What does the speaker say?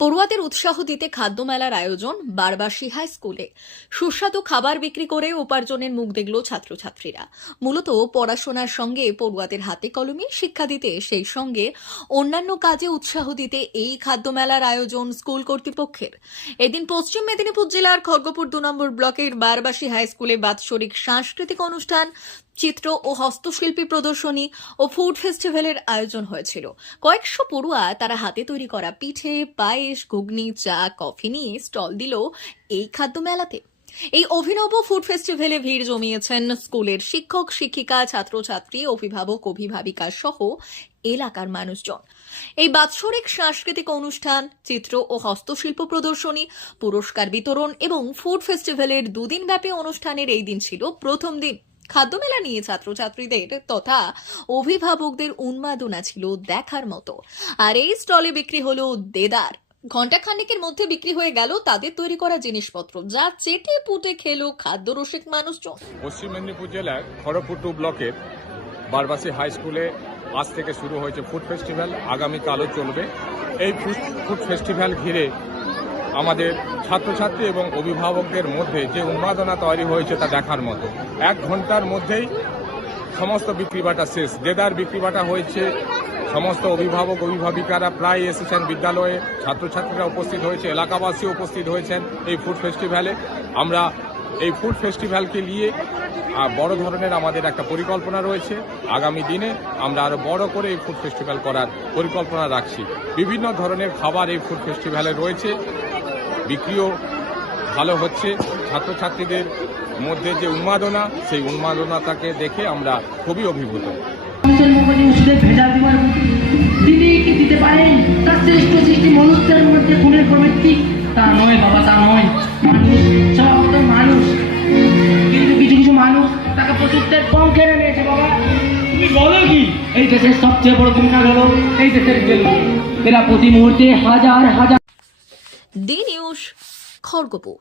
পড়ুয়াদের উৎসাহ দিতে খাদ্য মেলার আয়োজন বারবাসী হাই স্কুলে। সুস্বাদু খাবার বিক্রি করে উপার্জনের মুখ দেখল ছাত্রছাত্রীরা। মূলত পড়াশোনার সঙ্গে পড়ুয়াদের হাতে কলমে শিক্ষা দিতে, সেই সঙ্গে অন্যান্য কাজে উৎসাহ দিতে এই খাদ্য মেলার আয়োজন স্কুল কর্তৃপক্ষের। এদিন পশ্চিম মেদিনীপুর জেলার খড়গপুর 2 নম্বর ব্লকের বারবাসী হাই স্কুলে বাৎসরিক সাংস্কৃতিক অনুষ্ঠান, চিত্র ও হস্তশিল্পী প্রদর্শনী ও ফুড ফেস্টিভ্যালের আয়োজন হয়েছিল। কয়েকশো পড়ুয়া তারা হাতে তৈরি করা পিঠে, পায়েস, ঘুগনি, চা, কফি নিয়ে স্টল দিল এই খাদ্য মেলাতে। এই অভিনব ফুড ফেস্টিভ্যালে ভিড় জমিয়েছেন স্কুলের শিক্ষক, শিক্ষিকা, ছাত্রছাত্রী, অভিভাবক, অভিভাবিকা সহ এলাকার মানুষজন। এই বাৎসরিক সাংস্কৃতিক অনুষ্ঠান, চিত্র ও হস্তশিল্প প্রদর্শনী, পুরস্কার বিতরণ এবং ফুড ফেস্টিভ্যালের 2 দিন ব্যাপী অনুষ্ঠানের এই দিন ছিল প্রথম দিন। খাদ্যমেলা নিয়ে ছাত্রছাত্রীদের তথা অভিভাবকদের উন্মাদনা ছিল দেখার মতো। আর এই স্টলে বিক্রি হলো দেদার। ঘণ্টাখানেকের মধ্যে বিক্রি হয়ে গেল তাদের তৈরি করা জিনিসপত্র, যা চেটে পুটে খেলো খাদ্যরসিক মানুষজন। পশ্চিম মেদিনীপুর জেলার খড়গপুর 2 ব্লকের বারবাসী হাই স্কুলে আজ থেকে শুরু হয়েছে ফুড ফেস্টিভ্যাল। আগামীকালও চলবে। এই ফুড ফেস্টিভ্যাল ঘিরে আমাদের ছাত্রছাত্রী এবং অভিভাবকদের মধ্যে যে উন্মাদনা তৈরি হয়েছে তা দেখার মতো। 1 ঘন্টার মধ্যেই সমস্ত বিক্রিবাটা শেষ। দেদার বিক্রিবাটা হয়েছে। সমস্ত অভিভাবক, অভিভাবিকারা প্রায় এসেছেন বিদ্যালয়ে, ছাত্রছাত্রীরা উপস্থিত হয়েছে, এলাকাবাসী উপস্থিত হয়েছেন এই ফুড ফেস্টিভ্যালে। আমরা এই ফুড ফেস্টিভ্যালকে নিয়ে বড় ধরনের আমাদের একটা পরিকল্পনা রয়েছে। আগামী দিনে আমরা আরো বড় করে এই ফুড ফেস্টিভ্যাল করার পরিকল্পনা রাখছি। বিভিন্ন ধরনের খাবার এই ফুড ফেস্টিভ্যালে রয়েছে, বিক্রিও ভালো হচ্ছে। ছাত্রছাত্রীদের মধ্যে যে উন্মাদনা, সেই উন্মাদনাটাকে দেখে আমরা খুবই অভিভূত। দিতে পারেন তার শ্রেষ্ঠ সৃষ্টি মনুষ্যের মধ্যে গুণের প্রবৃত্তি তা নয় বাবা, তা নয়। মানুষ সব তো মানুষ, কিন্তু কিছু কিছু মানুষ তাকে প্রচুরদের কম কেড়ে নিয়েছে। বাবা তুমি বলো কি? এই দেশের সবচেয়ে বড় গুণা হলো এই দেশের গেল। এরা প্রতি মুহূর্তে হাজার হাজার। D news, Kharagpur.